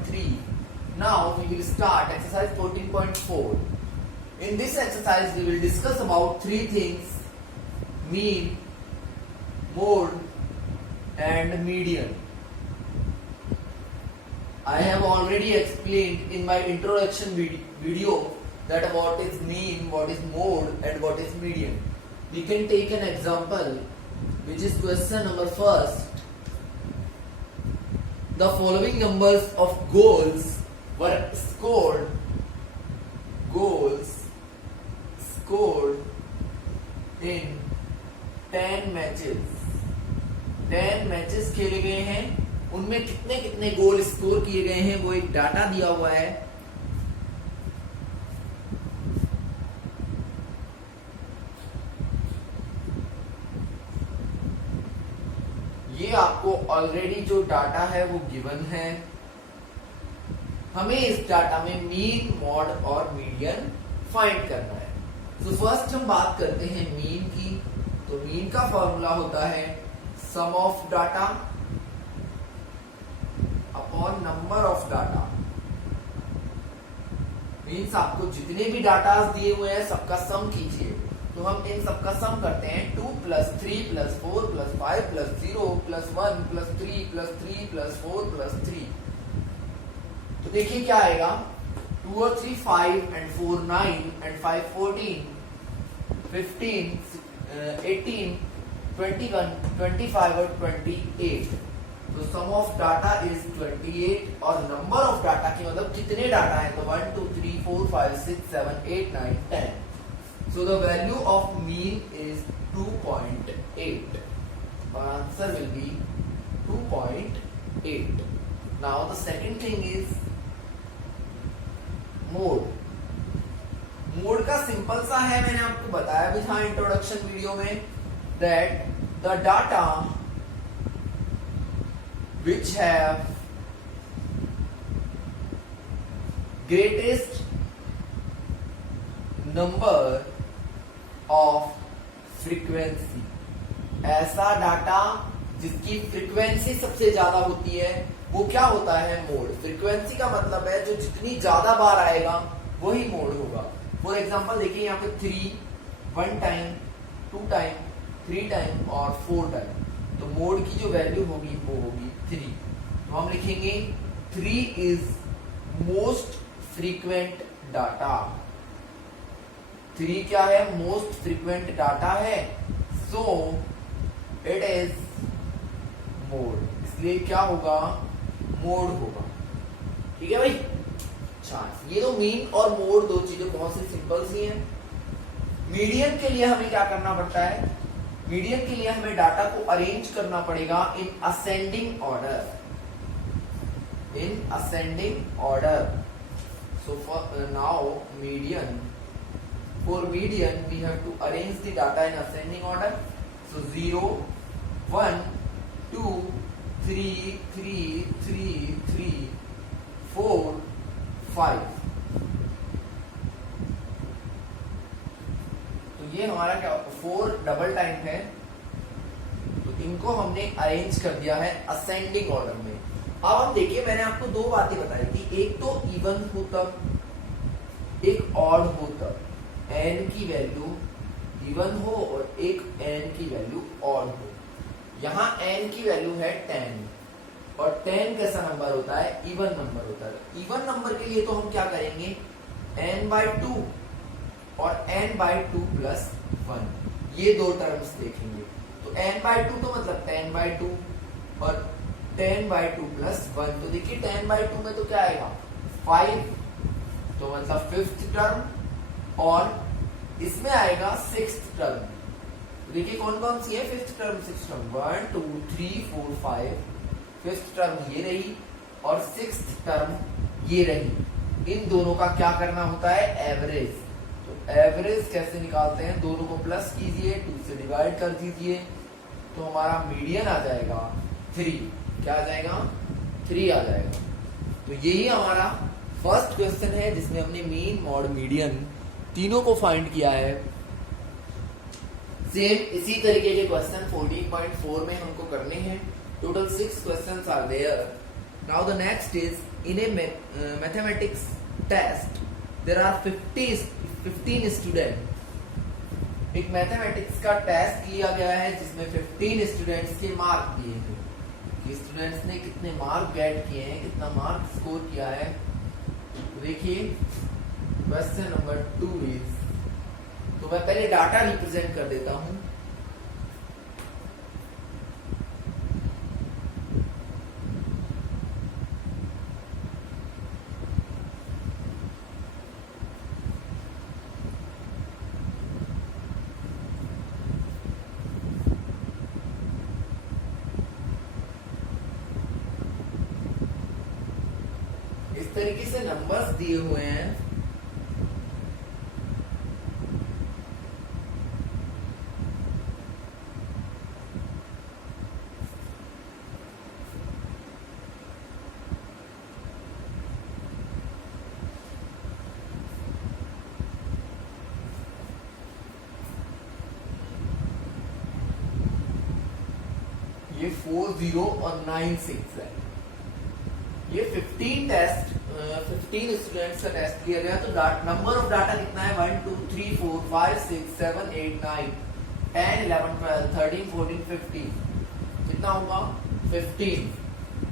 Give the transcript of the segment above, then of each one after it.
14.3. Now we will start exercise 14.4. In this exercise we will discuss about three things: mean, mode and median. I have already explained in my introduction video that what is mean, what is mode and what is median. We can take an example, which is question number first. The following numbers of goals were scored in 10 matches. 10 matches खेले गए हैं, उनमें कितने कितने goal score किए गए हैं वो एक डाटा दिया हुआ है. ये आपको ऑलरेडी जो डाटा है वो गिवन है. हमें इस डाटा में मीन, मॉड और मीडियन फाइंड करना है. तो फर्स्ट हम बात करते हैं मीन की. तो मीन का फॉर्मूला होता है sum of data upon number of data. Means आपको जितने भी डाटा दिए हुए हैं सबका सम कीजिए. तो हम इन सबका सम करते हैं. 2 + 3 + 4 + 5 + 0 + 1 + 3 + 3 + 4 + 3. तो देखिए क्या आएगा. 2 और 3 5 and 4 9 and 5 14 15 18 21 25 और 28. तो सम ऑफ डाटा इज 28 और नंबर ऑफ डाटा की मतलब कितने डाटा है तो 1 2 3 4 5 6 7 8 9 10. So the value of mean is 2.8. Our answer will be 2.8. Now the second thing is mode. Mode का सिंपल सा है, मैंने आपको बताया भी था इंट्रोडक्शन वीडियो में, that the data which have greatest number of frequency. ऐसा डाटा जिसकी फ्रीक्वेंसी सबसे ज्यादा होती है वो क्या होता है मोड. फ्रीक्वेंसी का मतलब है जो जितनी ज्यादा बार आएगा वही मोड होगा. फॉर एग्जांपल देखिए यहाँ पे 3 1 टाइम 2 टाइम 3 टाइम और 4 टाइम. तो मोड की जो वैल्यू होगी वो होगी 3. तो हम लिखेंगे 3 इज मोस्ट फ्रीक्वेंट डाटा. 3 क्या है, मोस्ट फ्रीक्वेंट डाटा है. So it is mode. इसलिए क्या होगा, मोड होगा. ठीक है भाई. अच्छा, ये तो मीन और मोड दो चीजें बहुत सी सिंपल सी हैं. मीडियन के लिए हमें क्या करना पड़ता है. मीडियन के लिए हमें डाटा को अरेंज करना पड़ेगा in ascending order. In ascending order. So for now median, for median we have to arrange the data in ascending order. So 0 1 2 3 3 3 3 4 5. तो ये हमारा क्या 4 डबल टाइम है. तो इनको हमने अरेंज कर दिया है असेंडिंग ऑर्डर में. अब हम देखिए, मैंने आपको दो बातें बताई थी. एक तो इवन हो तब, एक ऑड हो तब. n की वैल्यू इवन हो और एक n की वैल्यू ऑड हो. यहाँ n की वैल्यू है 10 और 10 कैसा नंबर होता है, इवन नंबर होता है. इवन नंबर के लिए तो हम क्या करेंगे, n/2 और n/2 + 1 ये दो टर्म्स देखेंगे. तो n/2 तो मतलब 10/2 और 10/2 + 1. तो देखिए 10/2 में तो क्या आएगा 5, तो मतलब 5th टर्म, और इसमें आएगा 6th टर्म. देखिए कौन कौन सी है 5th term 6th term 1 2 3 4 5. 5th term ये रही और 6th टर्म ये रही. इन दोनों का क्या करना होता है, एवरेज. तो एवरेज कैसे निकालते हैं, दोनों को प्लस कीजिए, 2 से डिवाइड कर दीजिए. तो हमारा मीडियन आ जाएगा 3. क्या आ जाएगा, 3 आ जाएगा. तो यही हमारा फर्स्ट क्वेश्चन है जिसमें हमने मीन, मॉड, मीडियन तीनों को फाइंड किया है. सेम इसी तरीके के क्वेश्चन 14.4 में हमको करने हैं. Total 6 questions are there. Now the next is in a mathematics test there are 15 students. एक मैथमेटिक्स का टेस्ट लिया गया है जिसमें 15 स्टूडेंट्स के मार्क दिए हैं कि स्टूडेंट्स ने कितने मार्क गेट किए हैं, कितना मार्क स्कोर किया है। तो देखिए क्वेश्चन नंबर 2 इज, तो मैं पहले डाटा रिप्रेजेंट कर देता हूं। इस तरीके से नंबर्स दिए हुए हैं। ये 4 0 और 9 6 है। ये 15 स्टूडेंट्स का टेस्ट लिया गया। तो नंबर ऑफ डाटा कितना है? 1 2 3 4 5 6 7 8 9 10 11 12 13 14 15। कितना होगा? 15।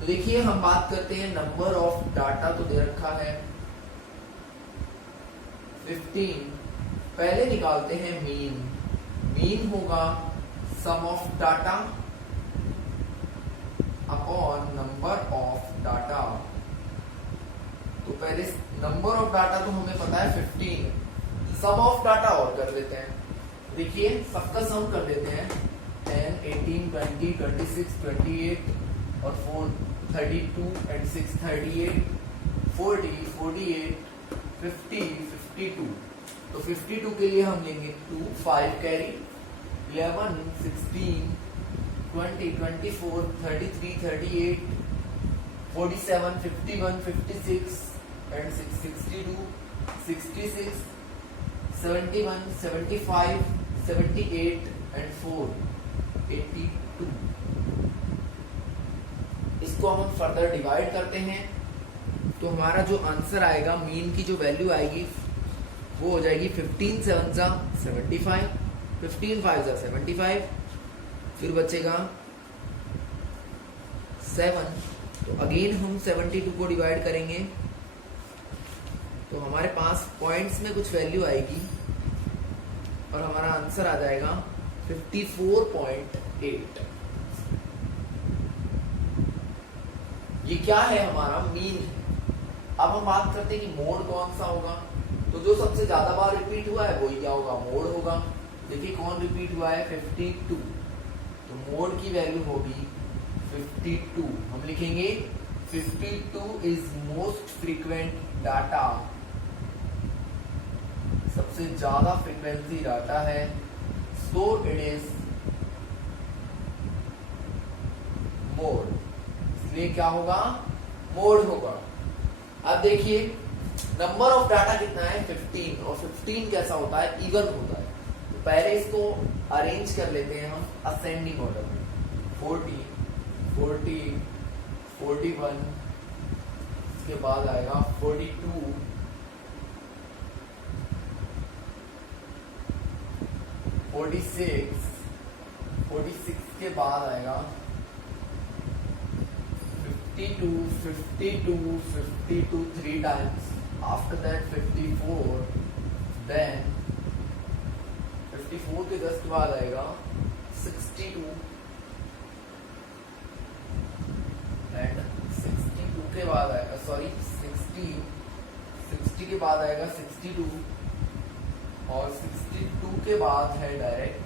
तो देखिए हम बात करते हैं नंबर ऑफ डाटा, तो दे रखा है 15। पहले निकालते हैं मीन। मीन होगा sum of data upon number of data. तो पहले नंबर ऑफ डाटा तो हमें पता है 15 है। सम ऑफ डाटा और कर लेते हैं। देखिए सबका सम कर देते हैं। 10 18 20 26 28 और 4 32 एंड 6 38 40 48 50 52। तो 52 के लिए हम लेंगे 2 5 कैरी 11 16 20 24 33 38 47 51 56 and 62 66 71 75 78 and 4 82। इसको हम फर्दर डिवाइड करते हैं तो हमारा जो आंसर आएगा, मीन की जो वैल्यू आएगी वो हो जाएगी 15 7 जा 75, 15 5 जा 75, फिर बचेगा 7। तो अगेन हम 72 को डिवाइड करेंगे तो हमारे पास पॉइंट्स में कुछ वैल्यू आएगी और हमारा आंसर आ जाएगा 54.8। ये क्या है? हमारा मीन है। अब हम बात करते हैं कि मोड कौन सा होगा। तो जो सबसे ज्यादा बार रिपीट हुआ है वही क्या होगा? मोड होगा। देखिए कौन रिपीट हुआ है? 52। तो मोड की वैल्यू होगी 52। हम लिखेंगे 52 इज मोस्ट फ्रीक्वेंट डाटा। सबसे ज्यादा फ्रीक्वेंसी डाटा है, सो इट इज मोड। इसलिए क्या होगा? मोड होगा। अब देखिए नंबर ऑफ डाटा कितना है? 15। और 15 कैसा होता है? इवन होता है। तो पहले इसको अरेंज कर लेते हैं हम असेंडिंग ऑर्डर में। 40 40 41, इसके बाद आएगा 42, 46, 46 के बाद आएगा 52, 52, 52 3 times. After that 54, then 54 के जस्ट बाद आएगा 62 एंड 62 के बाद आएगा 60 के बाद आएगा 62 और 62 के बाद है डायरेक्ट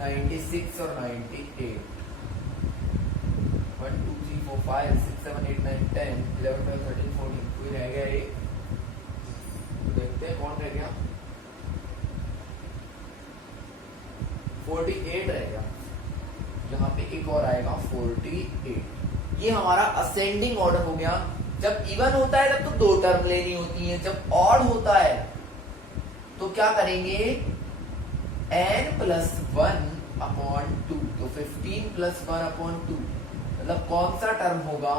96 और 98। 1 2 3 4 5 6 7 8 9 10 11 12 13 14। कोई रह गया एक? देखते हैं कौन रह गया। 48 रह गया। यहाँ पे एक और आएगा 48। ये हमारा असेंडिंग ऑर्डर हो गया। जब इवन होता है तब तो 2 टर्म लेनी होती है। जब ऑड होता है तो क्या करेंगे? n+1/2। तो 15 + 1/2 मतलब कौन सा टर्म होगा?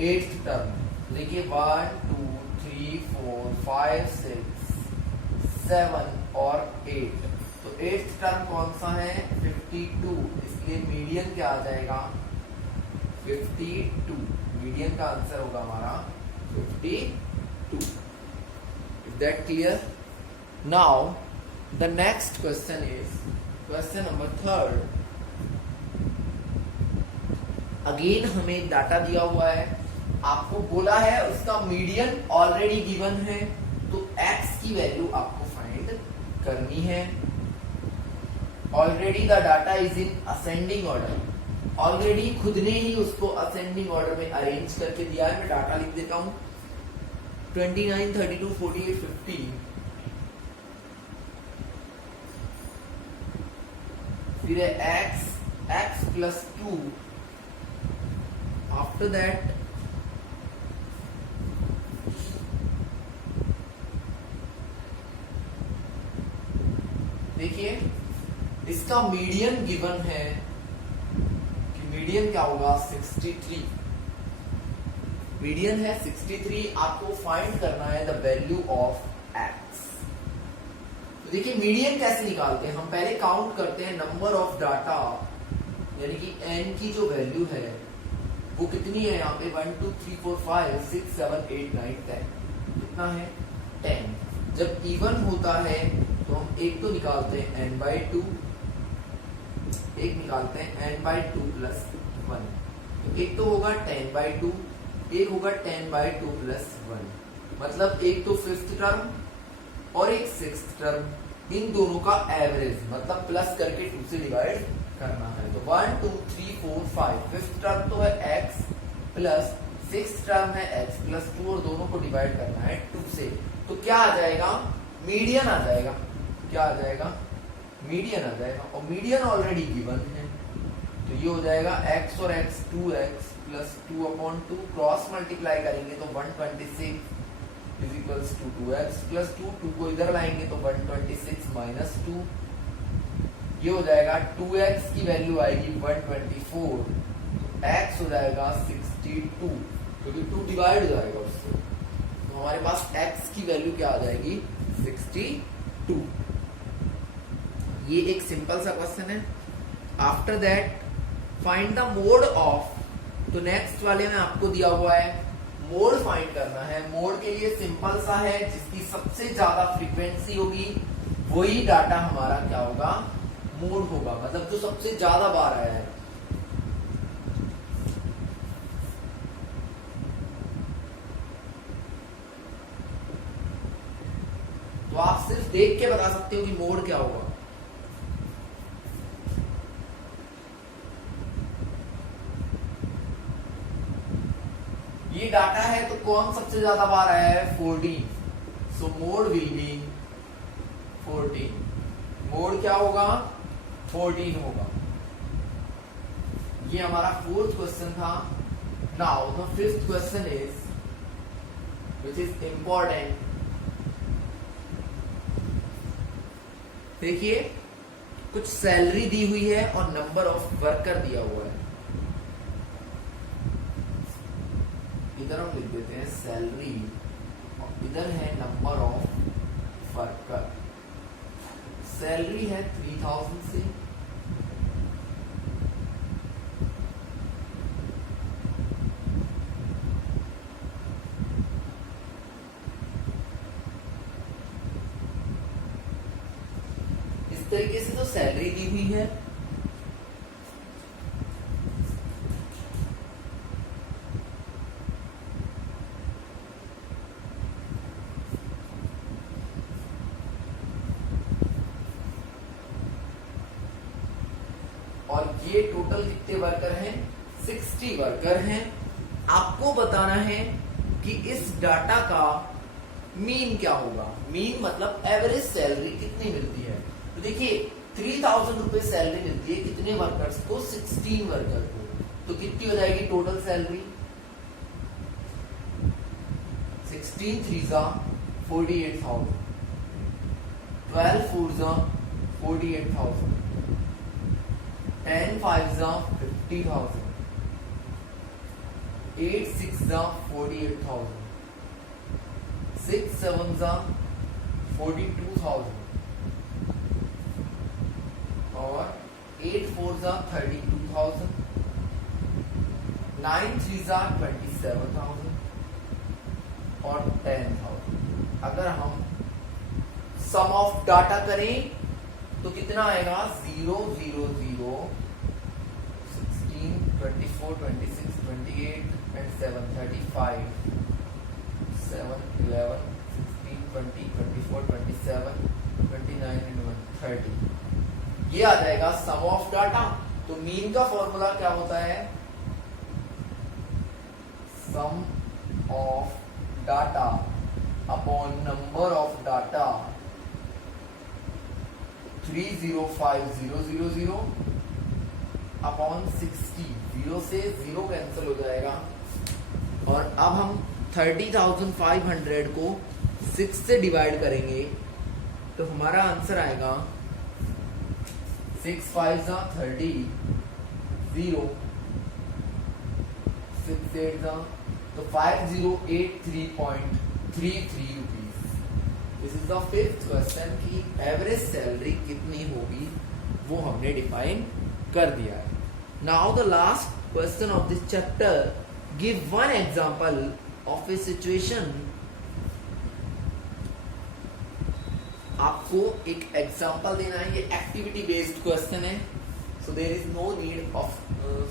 8th term. देखिए 1 2 3 4 5 6 7 और 8, तो 8th टर्म कौन सा है 52, इसलिए मीडियन क्या आ जाएगा 52, मीडियन का आंसर होगा हमारा 52. Is that clear? Now the next question is question number 3rd. Again हमें डाटा दिया हुआ है, आपको बोला है उसका मीडियन ऑलरेडी गिवन है, तो x की वैल्यू आपको फाइंड करनी है. Already the data is in ascending order, already खुद ने ही उसको असेंडिंग ऑर्डर में अरेंज करके दिया है. मैं डाटा लिख देता हूं 29, 32, 48, 50. फिर है x प्लस 2. आफ्टर दैट देखिए इसका मीडियन गिवन है कि मीडियन क्या होगा 63. मीडियन है 63, आपको फाइंड करना है द वैल्यू ऑफ x. तो देखिए मीडियन कैसे निकालते हैं, हम पहले काउंट करते हैं नंबर ऑफ डाटा, यानी कि n की जो वैल्यू है वो कितनी है यहाँ पे 1 2 3 4 5 6 7 8 9 10, कितना है 10. जब इवन होता है तो हम एक तो निकालते हैं n/2, एक निकालते हैं n/2 प्लस 1, तो एक तो होगा 10/2, एक होगा 10/2 प्लस 1, मतलब एक तो 5th टर्म और एक 6th टर्म, इन दोनों का एवरेज मतलब प्लस करके 2 से डिवाइड करना है. तो 1 2 3 4 5, 5th टर्म तो है x प्लस 6th टर्म है x प्लस 2, और दोनों को डिवाइड करना है 2 से. तो क्या आ जाएगा मीडियन आ जाएगा, क्या आ जाएगा मीडियन आ जाएगा, और मीडियन ऑलरेडी गिवन है, तो ये हो जाएगा x और x 2x plus 2/2, cross multiply करेंगे तो 126 is equals to 2x plus 2, 2 को इधर लाएंगे तो 126 माइनस 2, ये हो जाएगा 2x की वैल्यू आएगी 124, x हो जाएगा 62, क्योंकि 2 डिवाइड हो जाएगा उससे, तो हमारे पास x की वैल्यू क्या आ जाएगी 62. ये एक सिंपल सा क्वेश्चन है. After that find the mode of, तो नेक्स्ट वाले में आपको दिया हुआ है मोड फाइंड करना है. मोड के लिए सिंपल सा है, जिसकी सबसे ज्यादा फ्रीक्वेंसी होगी वही डाटा हमारा क्या होगा मोड होगा, मतलब जो सबसे ज्यादा बार आया है. तो आप सिर्फ देख के बता सकते हो कि मोड क्या होगा. ये डाटा है तो कौन सबसे ज्यादा बार आया है 14, सो मोड विल बी 14. मोड क्या होगा 14 होगा. ये हमारा 4th क्वेश्चन था. Now the 5th question is which is important. देखिए कुछ सैलरी दी हुई है और नंबर ऑफ वर्कर दिया हुआ है. इधर हम लिख देते हैं सैलरी और इधर है नंबर ऑफ वर्कर. सैलरी है 3000 से, इस तरीके से तो सैलरी दी हुई है. और ये टोटल कितने वर्कर हैं 60 वर्कर हैं. आपको बताना है कि इस डाटा का मीन क्या होगा. मीन मतलब एवरेज सैलरी कितनी मिलती है. तो देखिए 3000 रुपए सैलरी मिलती है कितने वर्कर्स को 16 वर्कर को, तो कितनी हो जाएगी टोटल सैलरी 16 3 48,000, 12 4 48,000, 10 5 50,000, 8 6 48,000, 6 7 42,000 और 8 4 32,000, 9 3 27,000 और 10,000। अगर हम सम ऑफ डाटा करें तो कितना आएगा? 0 0 0 16 24 26 28 and 7 35 7 11 16 20 24 27 29 and 1 30। ये आ जाएगा सम ऑफ डाटा। तो मीन का फॉर्मूला क्या होता है? Sum of data upon number of data 305000 upon 60। 0 से 0 कैंसिल हो जाएगा और अब हम 30,500 को 6 से डिवाइड करेंगे तो हमारा आंसर आएगा 6 5 30 0 6 8 तो 5083.33 rupees. This is the fifth question की एवरेज सैलरी कितनी होगी वो हमने डिफाइन कर दिया है। Now the last question of this chapter, give one example of A situation. आपको एक एग्जांपल देना है। ये एक्टिविटी बेस्ड क्वेश्चन है, so there is no need of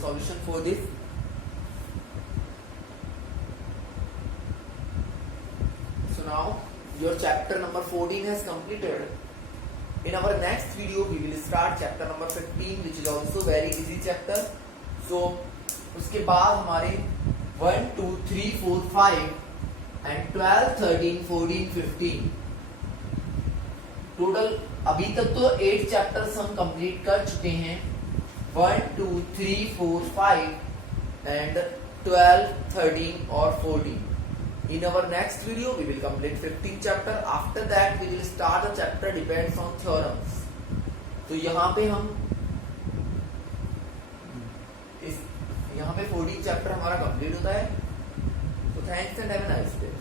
solution for this. So now your chapter number 14 has completed. In our next video we will start chapter number 15 which is also very easy chapter. So उसके बाद हमारे 1 2 3 4 5 and 12 13 14 15 total अभी तक तो 8 chapters हम complete कर चुके हैं। 1 2 3 4 5 and 12 13 और 14। In our next video we will complete 15 chapter. After that we will start a chapter depends on theorems. तो यहाँ पे 14 चैप्टर हमारा कंप्लीट होता है। So thanks and have a nice day.